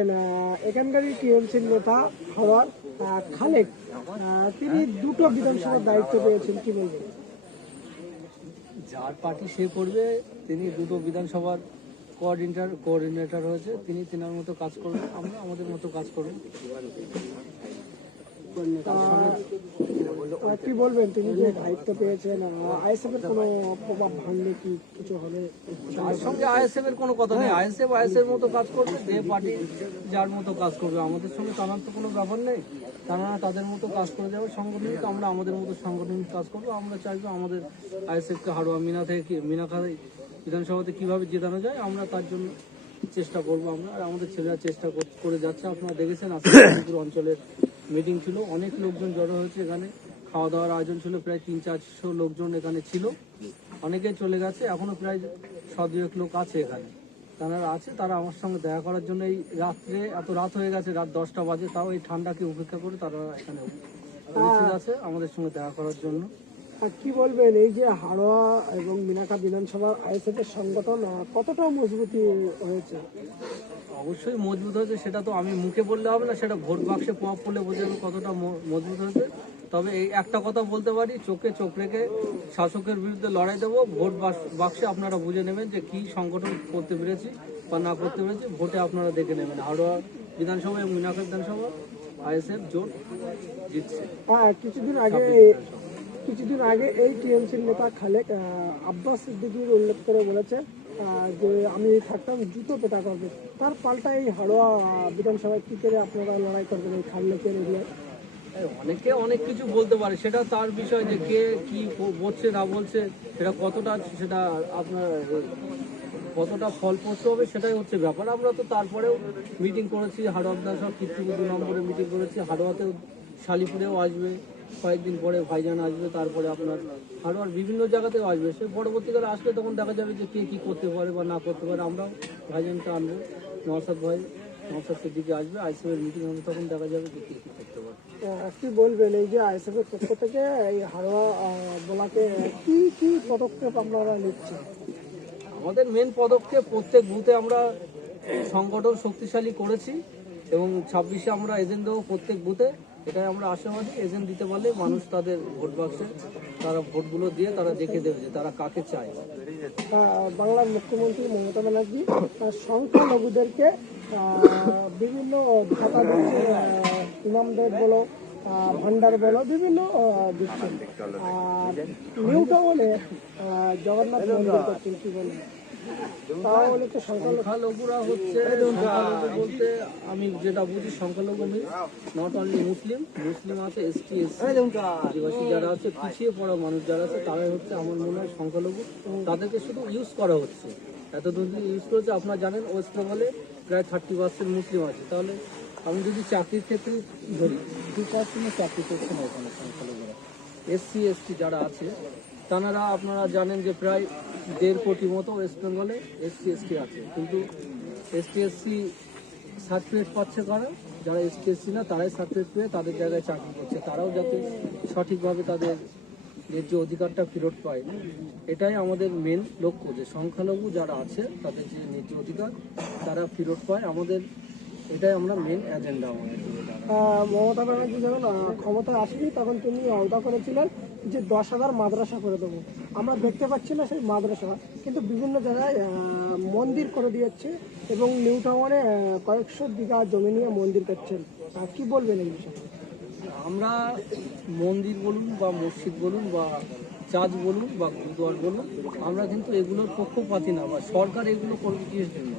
বলবেন এখানকারই টিএমসির নেতা হওয়ার খালেক তিনি দুটো বিধানসভার দায়িত্ব পেয়েছেন, কি বলবেন? যার পার্টি সে করবে, তিনি দুটো বিধানসভার কোঅর্ডিনেটর হয়েছে, তিনি তেনার মতো কাজ করবেন, আমরা আমাদের মতো কাজ করবেন। কি বলবেন তিনি যে দায়িত্ব পেয়েছেন, আইএসএফ এর কোনো প্রভাব ভাঙলে কি কিছু হবে? তার সঙ্গে আইএসএফ এর কোনো কথা নেই, আইএসএফ মতো কাজ করবে, যে পার্টি যার মতো কাজ করবে, আমাদের সঙ্গে তার তো কোনো ব্যাপার নেই। তারা তাদের মতো কাজ করে যাবে সংগঠনিক, আমরা আমাদের মতো সাংগঠনিক কাজ করবো। আমরা চাইবো আমাদের আইএসএফকে হাড়োয়া মিনাখালী বিধানসভাতে কীভাবে জেতানো যায়, আমরা তার জন্য চেষ্টা করবো। আমরা আর আমাদের ছেলেরা চেষ্টা করে যাচ্ছে। আপনারা দেখেছেন আজকে অঞ্চলের মিটিং ছিল, অনেক লোকজন জড়ো হয়েছে এখানে, খাওয়া দাওয়ার আয়োজন ছিল, প্রায় 300-400 লোকজন এখানে ছিল। অনেকেই চলে গেছে, এখনো প্রায় 100-200 লোক আছে এখানে। তারা আমার সঙ্গে দেখা করার জন্য এই রাত্রে, এত রাত হয়ে গেছে, রাত 10টা বাজে, তাও এই ঠান্ডাকে উপেক্ষা করে তারা এখানে উপস্থিত আছে আমাদের সঙ্গে দেখা করার জন্য। আর কি বলবেন এই যে হাড়োয়া এবং মিনাখা বিধানসভার আইএসএফ এর সংগঠন কতটা মজবুতি হয়েছে? অবশ্যই মজবুত হয়েছে, সেটা তো আমি মুখে বললে হবে না, সেটা ভোট বাক্সে প্রভাব পড়লে বোঝা যাবে কতটা মজবুত হয়েছে। তবে এই একটা কথা বলতে পারি, চোখে চোখ রেখে শাসকের বিরুদ্ধে লড়াই দেবো। ভোট বাক্সে আপনারা বুঝে নেবেন যে কি সংগঠন করতে পেরেছি বা না করতে পেরেছি, ভোটে আপনারা দেখে নেবেন। হাড়োয়া বিধানসভা এবং মিনাখা বিধানসভা আইএসএফ জোট জিতছে। হ্যাঁ, কিছুদিন আগে এই টিএমসির নেতা খালেক আব্বাস সিদ্দিকীর উল্লেখ করে বলেছে যে আমি থাকতাম জুতো পেটা করবে। তার পাল্টা এই হাড়োয়া বিধানসভায় কি করে আপনারা লড়াই করবেন এই খালেকের এরিয়ায়? অনেকে অনেক কিছু বলতে পারে, সেটা তার বিষয়, যে কে কি বলছে না বলছে, সেটা কতটা ফলপ্রসূ হবে সেটাই হচ্ছে ব্যাপার। আমরা তো তারপরেও মিটিং করেছি, হাড়োয়া বিধানসভা কীর্তিপুর 2 নম্বরে মিটিং করেছি, হাড়োয়াতেও, শালিপুরেও আসবে, কয়েকদিন পরে ভাইজান আসবে, তারপরে আপনার হাড়োয়ার বিভিন্ন জায়গাতেও আসবে। সে পরবর্তীকালে আসলে তখন দেখা যাবে যে কে কী করতে পারে বা না করতে পারে। আমরা ভাইজানটা আনবো, নওশাদ সিদ্দিকী আসবে, আইএসএফ এর মিটিং হবে, তখন দেখা যাবে যে কে কী করতে পারে। কি বলবেন এই যে আইএসএফ এর পক্ষ থেকে এই হাড়োয়া বলাকে কি কি পদক্ষেপ আপনারা নিচ্ছেন? আমাদের মেন পদক্ষেপ, প্রত্যেক বুথে আমরা সংগঠন শক্তিশালী করেছি এবং 26-এ আমরা এজেন্ট দেবো প্রত্যেক বুথে। এটাই আমরা আশাবাদী। এজেন্ট দিতে পারলে মানুষ তাদের ভোট বাক্সে তারা ভোটগুলো দিয়ে তারা দেখে দেবে যে তারা কাকে চায়। বাংলার মুখ্যমন্ত্রী মমতা ব্যানার্জি সংখ্যালঘুদেরকে বিভিন্ন ভাতা দিচ্ছে, ইমামদের বলো, ভান্ডার বলো, বিভিন্ন দিচ্ছেন। আর নিউ টাউনে জগন্নাথ মন্দির করছেন, কি বলেন? তাহলে তো সংখ্যালঘুরা হচ্ছে, সংখ্যালঘু বলতে আমি যেটা বুঝি, সংখ্যালঘু মিনস নট অনলি মুসলিম আছে, এসটি আদিবাসী যারা আছে, পিছিয়ে পড়া মানুষ যারা আছে, তারাই হচ্ছে আমার মনে হয় সংখ্যালঘু। তাদেরকে শুধু ইউজ করা হচ্ছে, এতদিন ইউজ করেছে। আপনারা জানেন ওয়েস্ট বেঙ্গলে প্রায় 30% মুসলিম আছে। তাহলে আমি যদি চাকরির ক্ষেত্রে ধরি, 2% চাকরি করছে না ওখানে সংখ্যালঘুরা। এসসি যারা আছে তারা, আপনারা জানেন যে প্রায় 1.5 কোটি মতো ওয়েস্ট বেঙ্গলে এসসি আছে, কিন্তু এসসি সার্টিফিকেট পাচ্ছে কারা? যারা এসসি না, তারাই সার্টিফিকেট পেয়ে তাদের জায়গায় চাকরি করছে। তারাও যাতে সঠিকভাবে তাদের ন্যায্য অধিকারটা ফেরত পায়, এটাই আমাদের মেন লক্ষ্য, যে সংখ্যালঘু যারা আছে তাদের যে ন্যায্য অধিকার তারা ফেরত পায়। এটাই আমরা মেন এজেন্ডা আমাদের। মমতা ব্যানার্জি যখন ক্ষমতায় আসেনি তখন তিনি ওয়াদা করেছিলেন যে 10,000 মাদ্রাসা করে দেবো। আমরা দেখতে পাচ্ছি না সেই মাদ্রাসা, কিন্তু বিভিন্ন জায়গায় মন্দির করে দিয়েছে এবং নিউ টাউনে কয়েকশো বিঘা জমি নিয়ে মন্দির করছেন। কি বলবেন এই বিষয়ে? আমরা মন্দির বলুন বা মসজিদ বলুন বা চার্চ বলুন বা গুরুদুয়ার বলুন, আমরা কিন্তু এগুলোর পক্ষপাতী না, বা সরকার এগুলো করবে কিসের জন্য?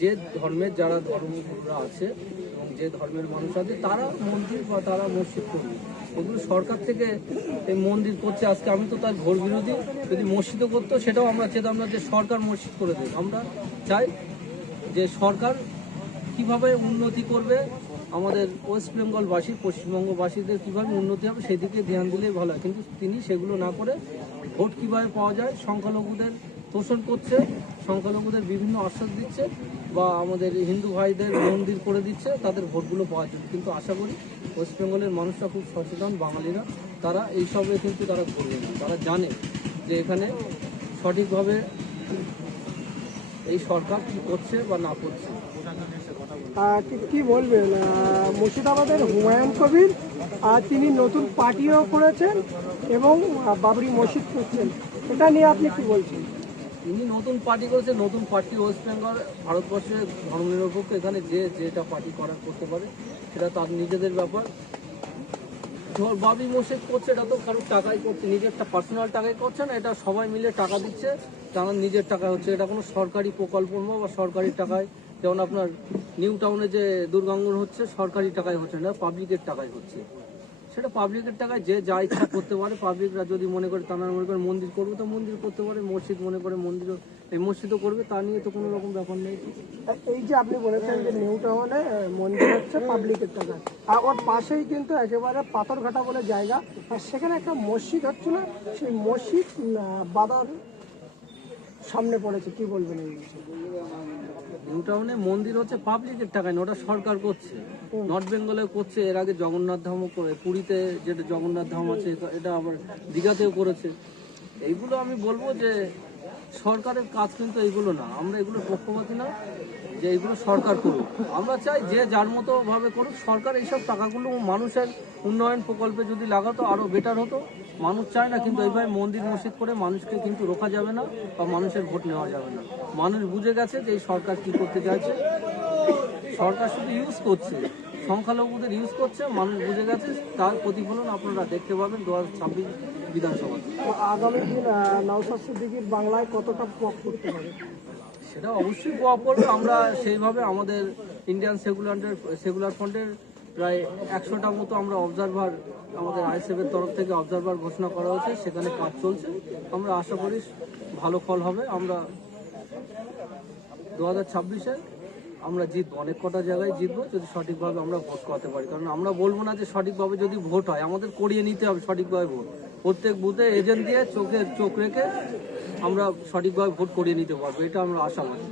যে ধর্মের যারা ধর্মগুরুরা আছে এবং যে ধর্মের মানুষ আছে তারা মন্দির বা তারা মসজিদ করবে। এগুলো সরকার থেকে এই মন্দির করছে আজকে, আমি তো তার ঘোর বিরোধী। যদি মসজিদও করতো সেটাও আমরা চেতাম না যে সরকার মসজিদ করে দেবে। আমরা চাই যে সরকার কিভাবে উন্নতি করবে, আমাদের ওয়েস্ট বেঙ্গলবাসী, পশ্চিমবঙ্গবাসীদের কীভাবে উন্নতি হবে সেদিকে ধ্যান দিলেই ভালো হয়। কিন্তু তিনি সেগুলো না করে ভোট কীভাবে পাওয়া যায়, সংখ্যালঘুদের তোষণ করছে, সংখ্যালঘুদের বিভিন্ন আশ্বাস দিচ্ছে, বা আমাদের হিন্দু ভাইদের মন্দির করে দিচ্ছে তাদের ভোটগুলো পাওয়ার জন্য। কিন্তু আশা করি ওয়েস্ট বেঙ্গলের মানুষরা খুব সচেতন, বাঙালিরা, তারা এইসবে কিন্তু তারা করবে না। তারা জানে যে এখানে সঠিকভাবে এই সরকার কী করছে বা না করছে। কি বলবেন মুর্শিদাবাদের হুমায়ুন কবির তিনি নতুন পার্টিও করেছেন এবং বাবরি মসজিদ করছেন, এটা নিয়ে আপনি কি বলছেন? তিনি নতুন পার্টি করেছে, নতুন পার্টি ওয়েস্ট বেঙ্গল ভারতবর্ষের ধর্মনিরপেক্ষ, এখানে যে যেটা পার্টি করার করতে পারে সেটা তার নিজেদের ব্যাপার। বাবরি মসজিদ করছে এটা তো কারোর টাকাই করছে, নিজের পার্সোনাল টাকাই করছে না, এটা সবাই মিলে টাকা দিচ্ছে, তারা নিজের টাকা হচ্ছে, এটা কোনো সরকারি প্রকল্প নয় বা সরকারি টাকায়, যেমন আপনার নিউ টাউনে যে দুর্গাঙ্গন হচ্ছে সরকারি টাকায় হচ্ছে না, পাবলিকের টাকায় হচ্ছে। সেটা পাবলিকের টাকায় যে যা ইচ্ছা করতে পারে। পাবলিকরা যদি মনে করে, তারা মনে করে মন্দির করবে তো মন্দির করতে পারে, মসজিদ মনে করে মন্দিরও এই মসজিদও করবে, তা নিয়ে তো কোনো রকম ব্যাপার নেই। এই যে আপনি বলেছেন যে নিউ টাউনে মন্দির হচ্ছে পাবলিকের টাকা, আর ওর পাশেই কিন্তু একেবারে পাথরঘাটা বলে জায়গা, আর সেখানে একটা মসজিদ হচ্ছে না, সেই মসজিদ বাধার সামনে পড়েছে, কি বলবেন এই বিষয়ে? নিউ টাউনে মন্দির হচ্ছে পাবলিকের টাকায় না, ওটা সরকার করছে, নর্থ বেঙ্গলে করছে, এর আগে জগন্নাথ ধামও করে, পুরীতে যেটা জগন্নাথ ধাম আছে এটা আবার দীঘাতেও করেছে। এইগুলো আমি বলবো যে সরকারের কাজ কিন্তু এইগুলো না, আমরা এগুলোর পক্ষপাতী না যে এইগুলো সরকার করুক, আমরা চাই যে যার মতো ভাবে করুক। সরকার এইসব টাকাগুলো মানুষের উন্নয়ন প্রকল্পে যদি লাগাতো আরও বেটার হতো। মানুষ চায় না, কিন্তু এইভাবে মন্দির মসজিদ করে মানুষকে কিন্তু রোকা যাবে না বা মানুষের ভোট নেওয়া যাবে না। মানুষ বুঝে গেছে যে এই সরকার কী করতে চাইছে, সরকার শুধু ইউজ করছে, সংখ্যালঘুদের ইউজ করছে, মানুষ বুঝে গেছে, তার প্রতিফলন আপনারা দেখতে পাবেন 2026 বিধানসভাতে। তো আগামী দিন নওশাদ সিদ্দিকীর বাংলায় কতটা প্রভাব করতে পারে? সেটা অবশ্যই প্রভাব পড়বে। আমরা সেইভাবে আমাদের ইন্ডিয়ান সেকুলার ফ্রন্টের প্রায় 100টা মতো আমরা অবজারভার, আমাদের আইএসএফের তরফ থেকে অবজারভার ঘোষণা করা হয়েছে, সেখানে কাজ চলছে। আমরা আশা করি ভালো ফল হবে। আমরা 2026-এ আমরা জিতবো, অনেক কটা জায়গায় জিতবো যদি সঠিকভাবে আমরা ভোট করাতে পারি। কারণ আমরা বলবো না যে সঠিকভাবে যদি ভোট হয়, আমাদের করিয়ে নিতে হবে সঠিকভাবে ভোট। প্রত্যেক বুথে এজেন্ট দিয়ে চোখ রেখে আমরা সঠিকভাবে ভোট করিয়ে নিতে পারবো, এটা আমরা আশাবাদী।